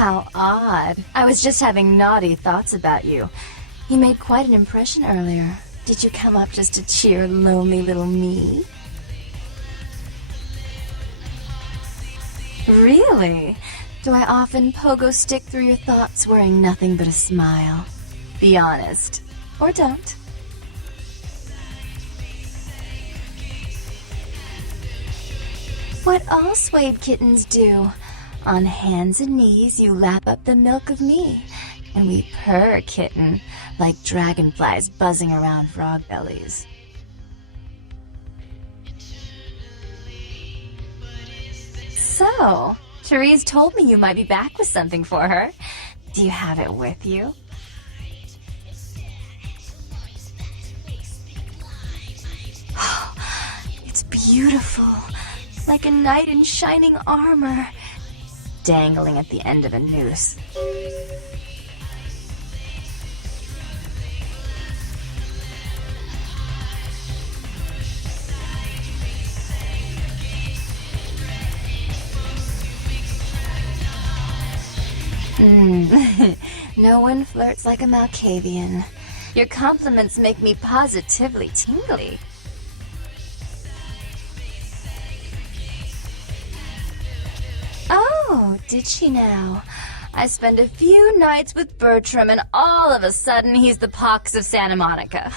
How odd. I was just having naughty thoughts about you. You made quite an impression earlier. Did you come up just to cheer lonely little me? Really? Do I often pogo stick through your thoughts wearing nothing but a smile? Be honest. Or don't. What all swayed kittens do. On hands and knees you lap up the milk of me. And we purr, kitten, like dragonflies buzzing around frog bellies. So, Therese told me you might be back with something for her. Do you have it with you? It's beautiful, like a knight in shining armor, dangling at the end of a noose. No one flirts like a Malkavian. Your compliments make me positively tingly. Oh, did she now? I spend a few nights with Bertram and all of a sudden he's the pox of Santa Monica.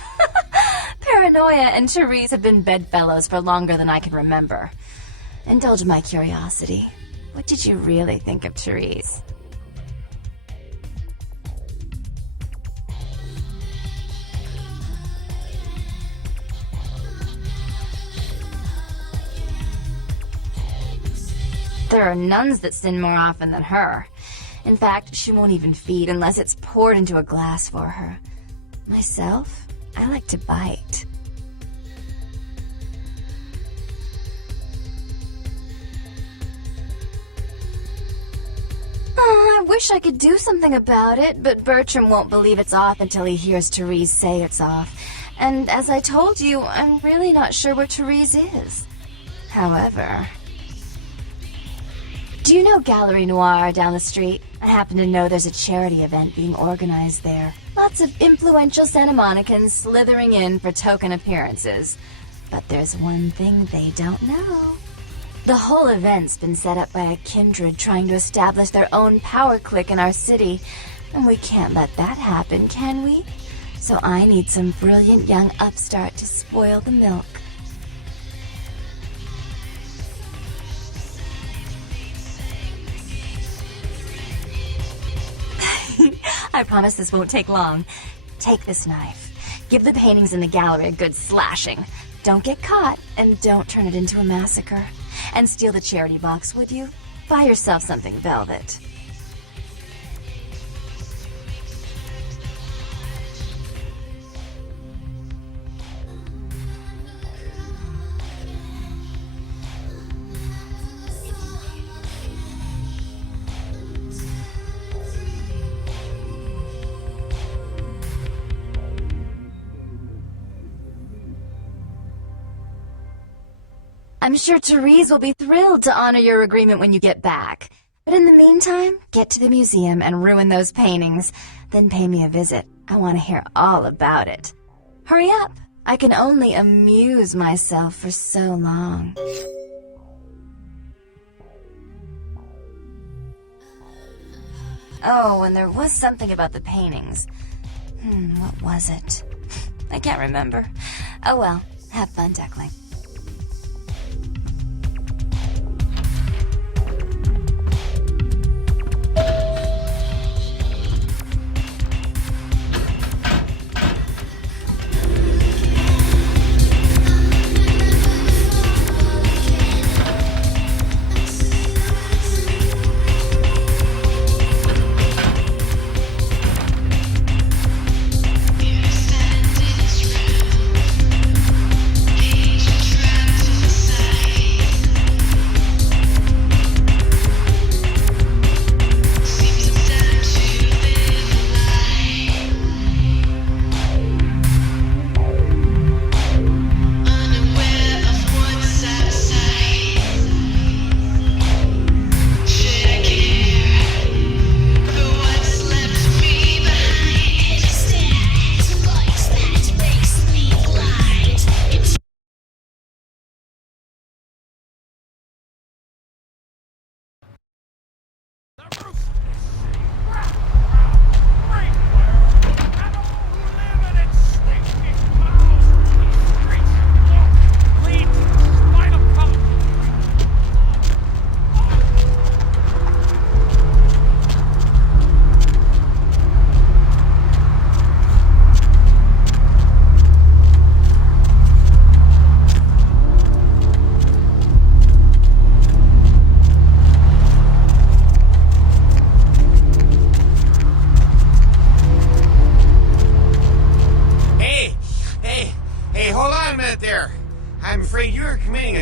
Paranoia and Therese have been bedfellows for longer than I can remember. Indulge my curiosity. What did you really think of Therese? There are nuns that sin more often than her. In fact, she won't even feed unless it's poured into a glass for her. Myself, I like to bite. Oh, I wish I could do something about it, but Bertram won't believe it's off until he hears Therese say it's off. And as I told you, I'm really not sure where Therese is. However... Do you know Gallery Noir down the street? I happen to know there's a charity event being organized there. Lots of influential Santa Monicans slithering in for token appearances. But there's one thing they don't know. The whole event's been set up by a kindred trying to establish their own power clique in our city. And we can't let that happen, can we? So I need some brilliant young upstart to spoil the milk. I promise this won't take long. Take this knife. Give the paintings in the gallery a good slashing. Don't get caught, and don't turn it into a massacre. And steal the charity box, would you? Buy yourself something velvet. I'm sure Therese will be thrilled to honor your agreement when you get back. But in the meantime, get to the museum and ruin those paintings. Then pay me a visit. I want to hear all about it. Hurry up! I can only amuse myself for so long. Oh, and there was something about the paintings. What was it? I can't remember. Oh well, have fun, Duckling. Cage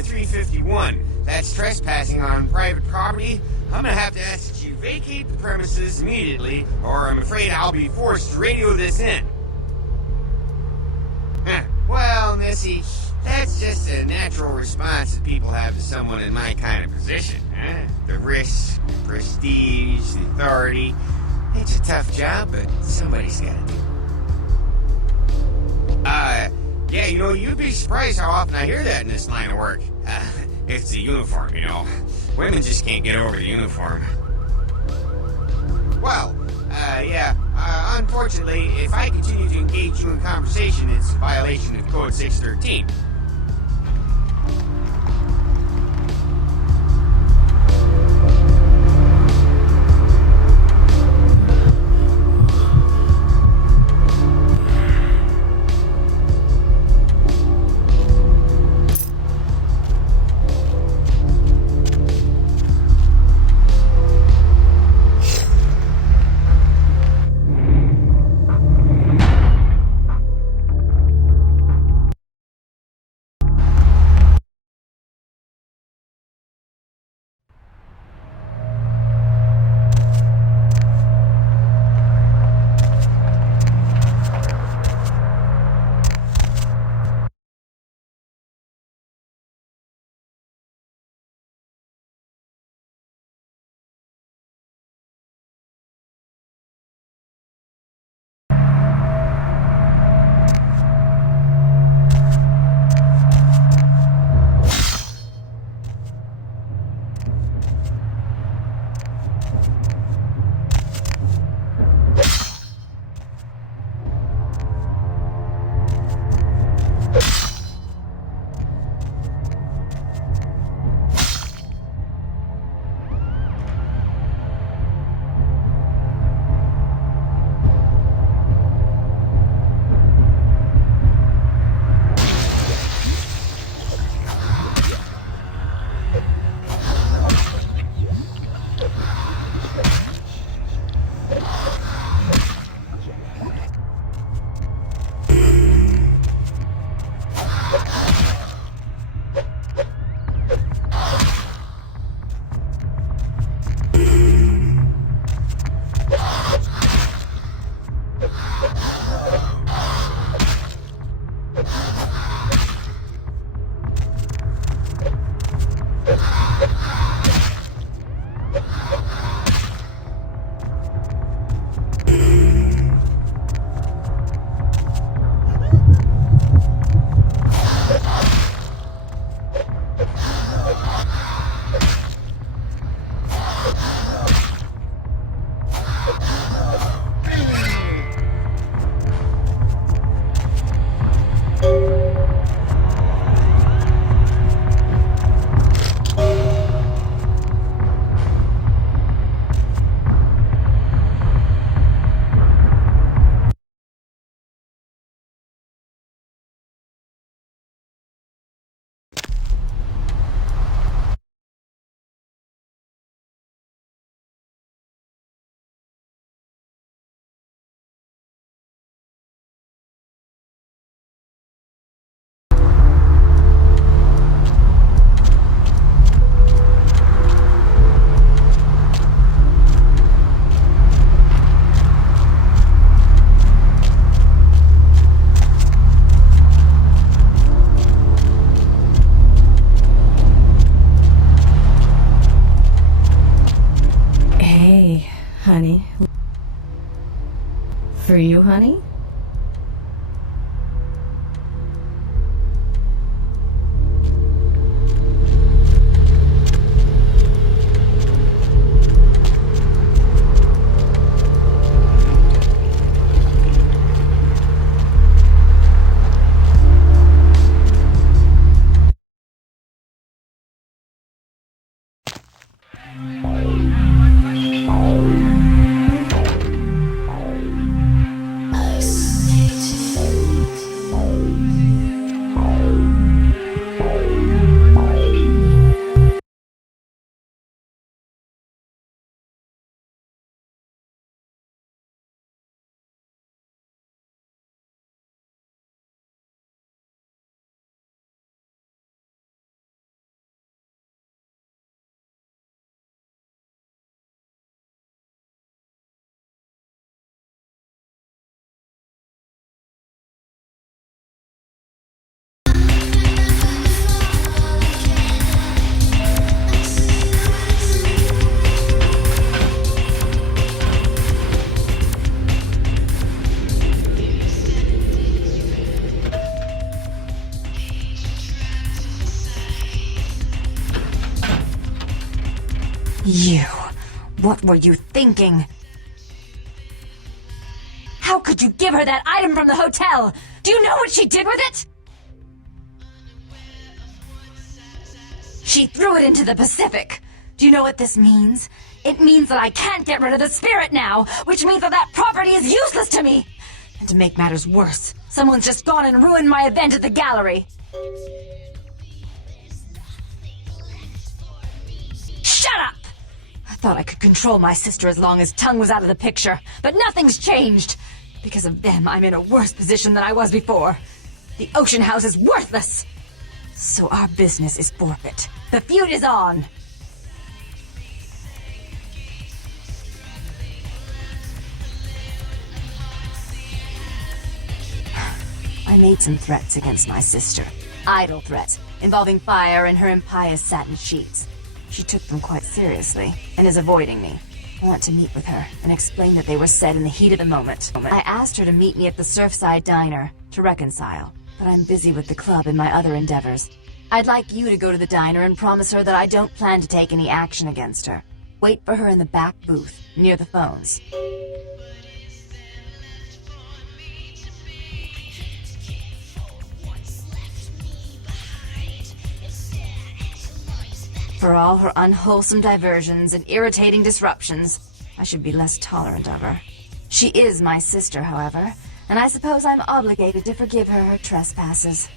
a 351. That's trespassing on private property. I'm gonna have to ask that you vacate the premises immediately, or I'm afraid I'll be forced to radio this in. Well, Missy, that's just a natural response that people have to someone in my kind of position. The risk, prestige, the authority. It's a tough job, but somebody's gotta do it. Yeah, you'd be surprised how often I hear that in this line of work. It's the uniform, Women just can't get over the uniform. Well, yeah. Unfortunately, if I continue to engage you in conversation, it's a violation of Code 613. honey. For you, honey? You. What were you thinking? How could you give her that item from the hotel? Do you know what she did with it? She threw it into the Pacific. Do you know what this means? It means that I can't get rid of the spirit now, which means that property is useless to me. And to make matters worse, someone's just gone and ruined my event at the gallery. Shut up! I thought I could control my sister as long as Tongue was out of the picture, but nothing's changed. Because of them, I'm in a worse position than I was before. The Ocean House is worthless. So our business is forfeit. The feud is on. I made some threats against my sister. Idle threats, involving fire and her impious satin sheets. She took them quite seriously, and is avoiding me. I want to meet with her, and explain that they were said in the heat of the moment. I asked her to meet me at the Surfside Diner, to reconcile, but I'm busy with the club and my other endeavors. I'd like you to go to the diner and promise her that I don't plan to take any action against her. Wait for her in the back booth, near the phones. For all her unwholesome diversions and irritating disruptions, I should be less tolerant of her. She is my sister, however, and I suppose I'm obligated to forgive her her trespasses.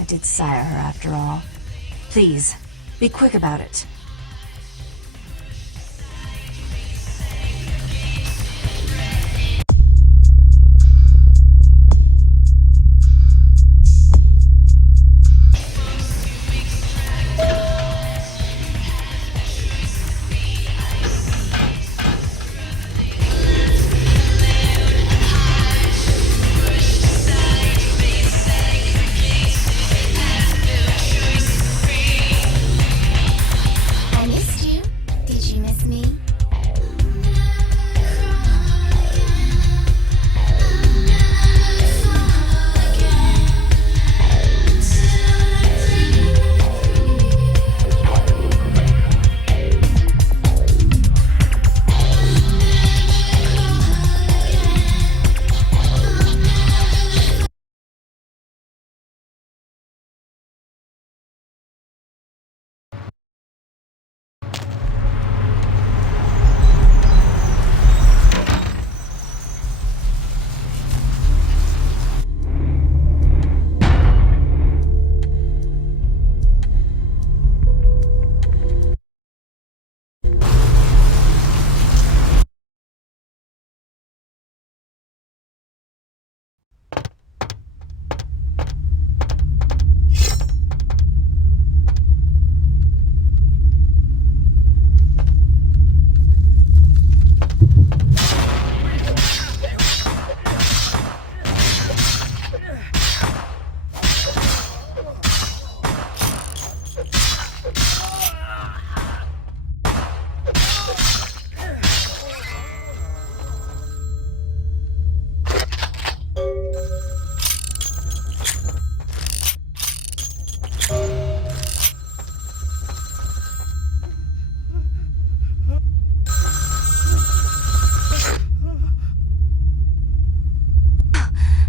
I did sire her, after all. Please, be quick about it.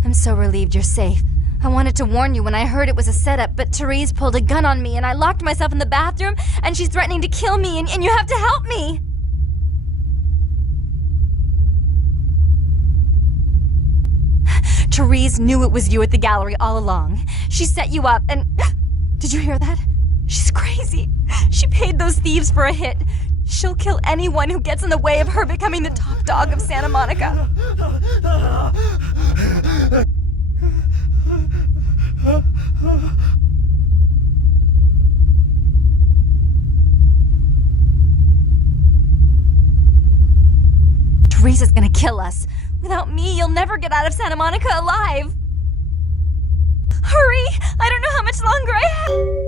I'm so relieved you're safe. I wanted to warn you when I heard it was a setup, but Therese pulled a gun on me and I locked myself in the bathroom and she's threatening to kill me and you have to help me! Therese knew it was you at the gallery all along. She set you up and... Did you hear that? She's crazy. She paid those thieves for a hit. She'll kill anyone who gets in the way of her becoming the top dog of Santa Monica. Teresa's gonna kill us. Without me, you'll never get out of Santa Monica alive. Hurry! I don't know how much longer I have.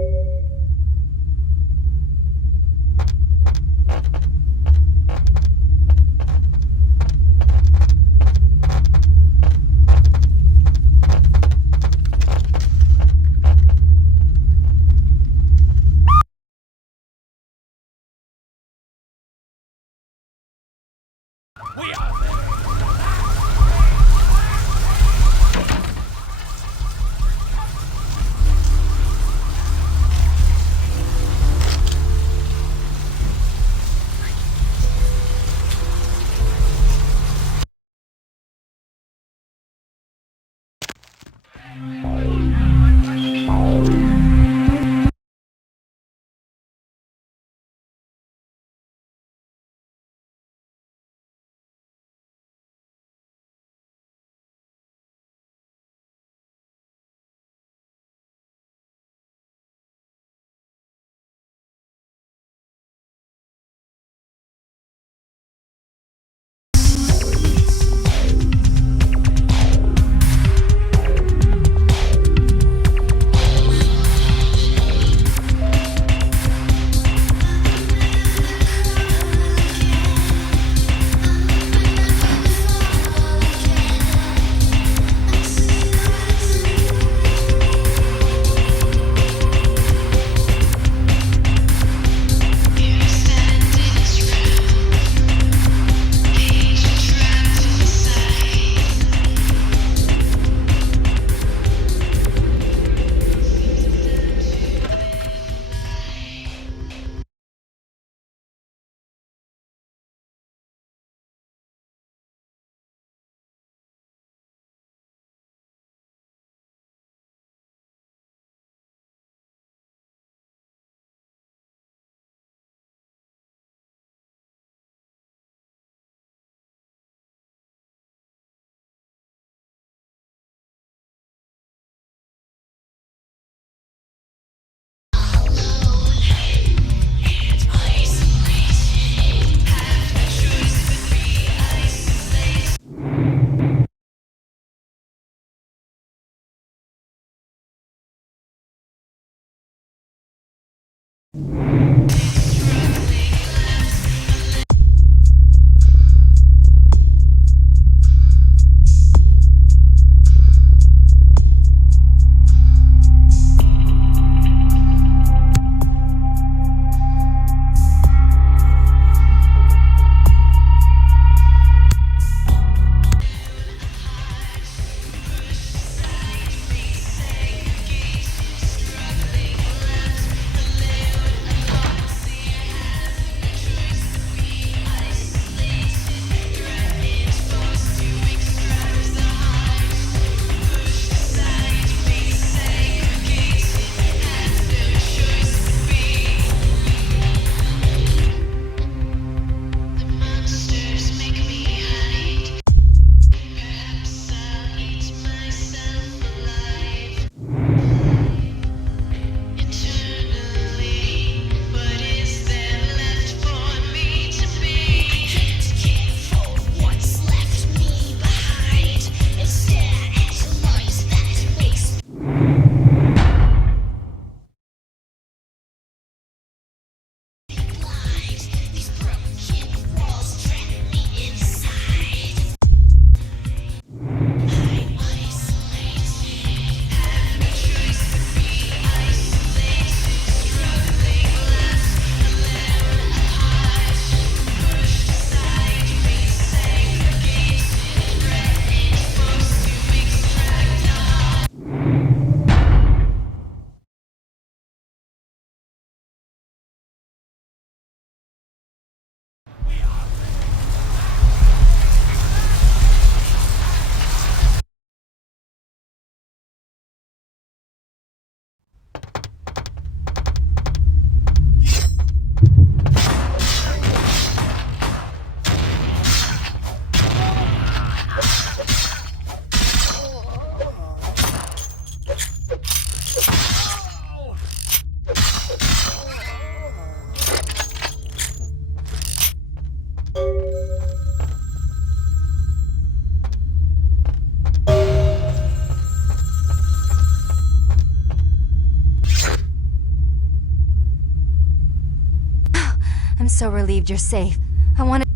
I'm so relieved you're safe. I wanted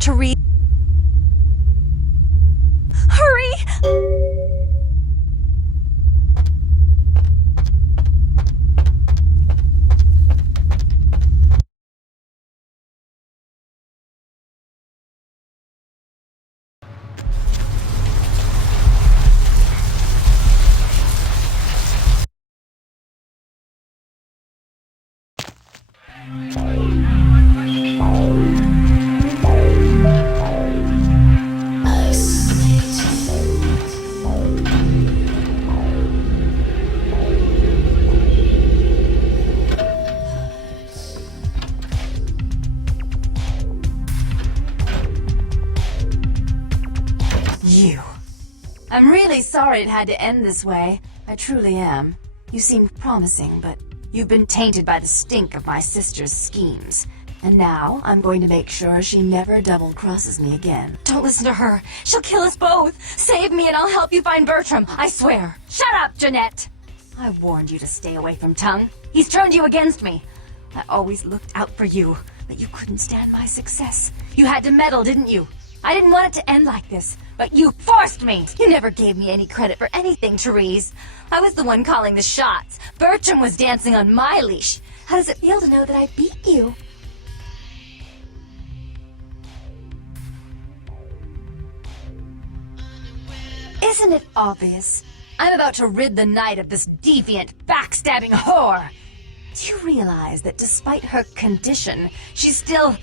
to read. Hurry! You. I'm really sorry it had to end this way. I truly am. You seemed promising, but you've been tainted by the stink of my sister's schemes. And now, I'm going to make sure she never double-crosses me again. Don't listen to her. She'll kill us both. Save me and I'll help you find Bertram, I swear. Shut up, Jeanette! I warned you to stay away from Tongue. He's turned you against me. I always looked out for you, but you couldn't stand my success. You had to meddle, didn't you? I didn't want it to end like this, but you forced me! You never gave me any credit for anything, Therese. I was the one calling the shots. Bertram was dancing on my leash. How does it feel to know that I beat you? Isn't it obvious? I'm about to rid the night of this deviant, backstabbing whore! Do you realize that despite her condition, she still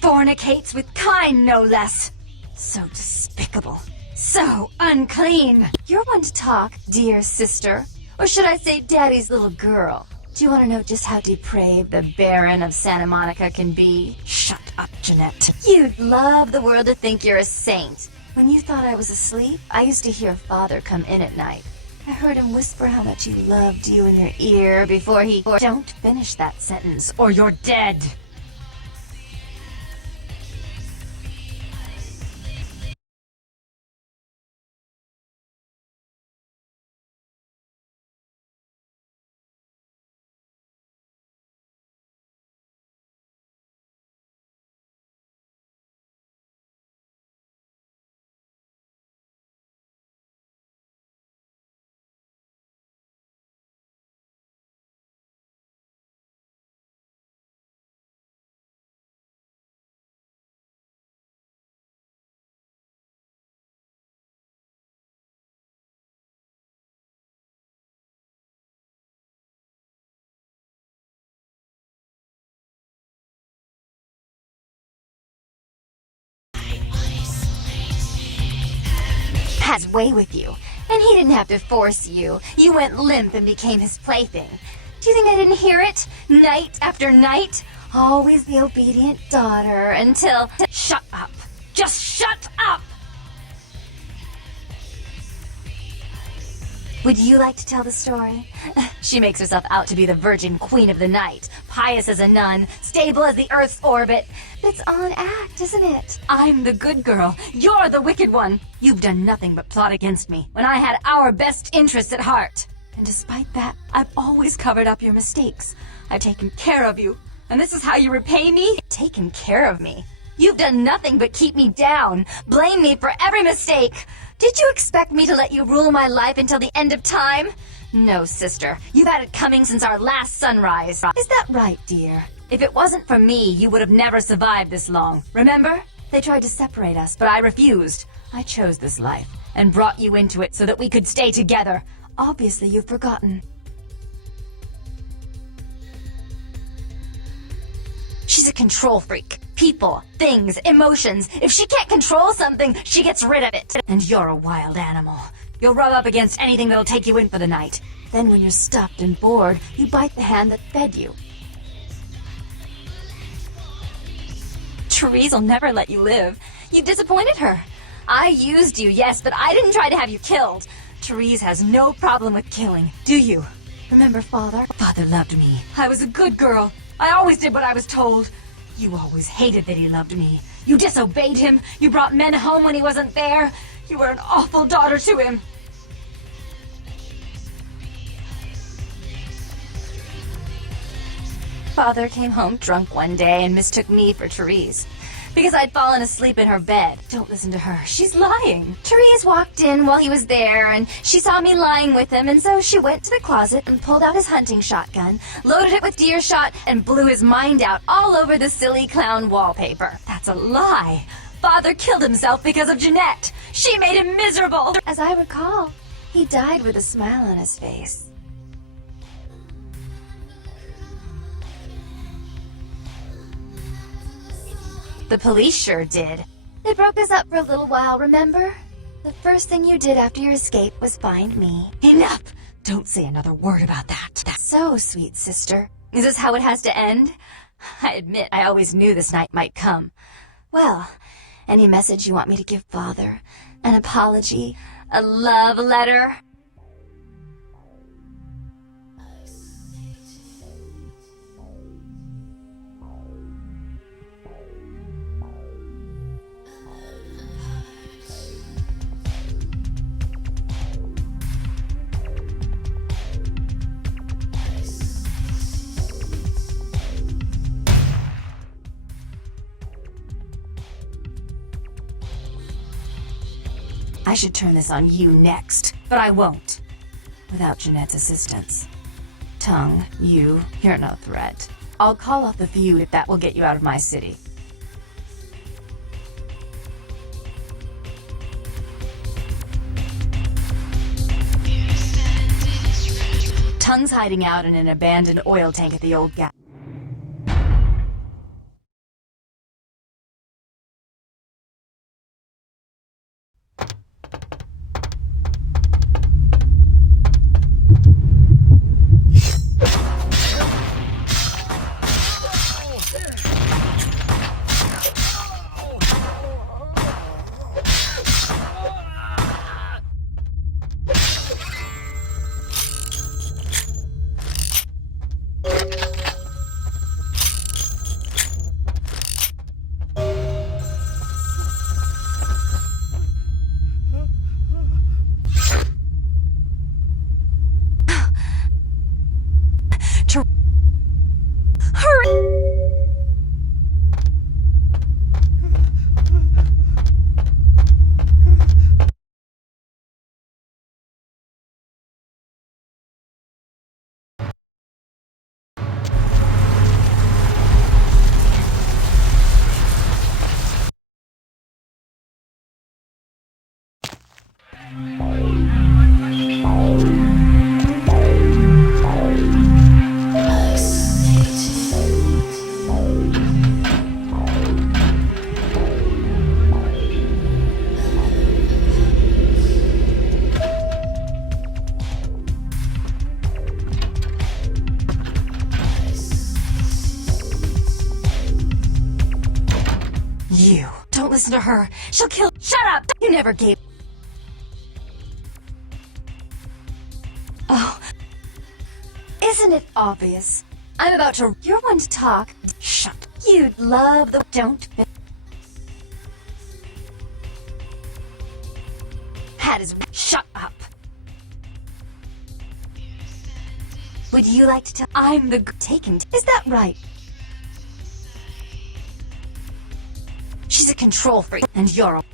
fornicates with kind, no less? So despicable. So unclean. You're one to talk, dear sister. Or should I say daddy's little girl? Do you want to know just how depraved the Baron of Santa Monica can be? Shut up, Jeanette. You'd love the world to think you're a saint. When you thought I was asleep, I used to hear Father come in at night. I heard him whisper how much he loved you in your ear before he... Don't finish that sentence, or you're dead! Has way with you. And he didn't have to force you. You went limp and became his plaything. Do you think I didn't hear it? Night after night? Always the obedient daughter until... Shut up. Just shut up! Would you like to tell the story? She makes herself out to be the virgin queen of the night, pious as a nun, stable as the Earth's orbit. But it's all an act, isn't it? I'm the good girl. You're the wicked one. You've done nothing but plot against me when I had our best interests at heart. And despite that, I've always covered up your mistakes. I've taken care of you. And this is how you repay me? Taken care of me? You've done nothing but keep me down, blame me for every mistake. Did you expect me to let you rule my life until the end of time? No, sister. You've had it coming since our last sunrise. Is that right, dear? If it wasn't for me, you would have never survived this long. Remember? They tried to separate us, but I refused. I chose this life and brought you into it so that we could stay together. Obviously, you've forgotten. She's a control freak. People, things, emotions. If she can't control something, she gets rid of it. And you're a wild animal. You'll rub up against anything that'll take you in for the night. Then when you're stuffed and bored, you bite the hand that fed you. Therese will never let you live. You disappointed her. I used you, yes, but I didn't try to have you killed. Therese has no problem with killing, do you? Remember Father? Father loved me. I was a good girl. I always did what I was told. You always hated that he loved me. You disobeyed him. You brought men home when he wasn't there. You were an awful daughter to him. Father came home drunk one day and mistook me for Therese. Because I'd fallen asleep in her bed. Don't listen to her. She's lying. Therese walked in while he was there, and she saw me lying with him, and so she went to the closet and pulled out his hunting shotgun, loaded it with deer shot, and blew his mind out all over the silly clown wallpaper. That's a lie. Father killed himself because of Jeanette. She made him miserable. As I recall, he died with a smile on his face. The police sure did. They broke us up for a little while, remember? The first thing you did after your escape was find me. Enough! Don't say another word about that. That's so sweet, sister. Is this how it has to end? I admit I always knew this night might come. Well, any message you want me to give Father? An apology? A love letter? I should turn this on you next, but I won't. Without Jeanette's assistance. Tongue, you're no threat. I'll call off the feud if that will get you out of my city. Tongue's hiding out in an abandoned oil tank at the old gas. Don't listen to her. She'll kill— Shut up! You never gave— Oh. Isn't it obvious? I'm about to— You're one to talk. Shut. You'd love the— Don't— Hat is— Shut up. Would you like to tell— I'm the— Taken— Is that right? She's a control freak, and you're a—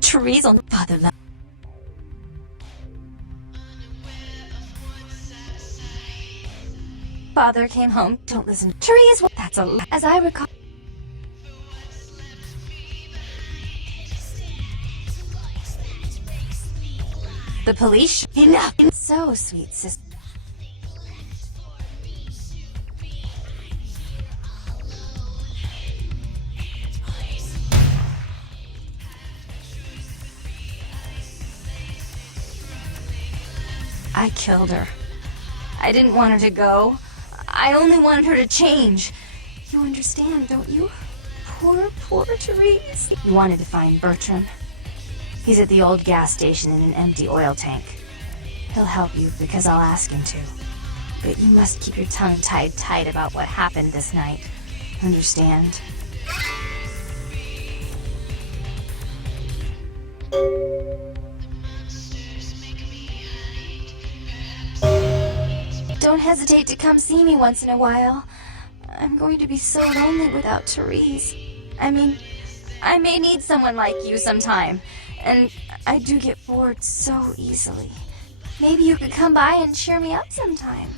Therese on Father love. Father came home. Don't listen. Therese, that's a— As I recall. The police— Enough! So sweet, sister. I killed her. I didn't want her to go. I only wanted her to change. You understand, don't you? Poor, poor Therese. You wanted to find Bertram. He's at the old gas station in an empty oil tank. He'll help you because I'll ask him to. But you must keep your tongue tied tight about what happened this night. Understand? don't hesitate to come see me once in a while. I'm going to be so lonely without Therese. I mean, I may need someone like you sometime, and I do get bored so easily. Maybe you could come by and cheer me up sometime.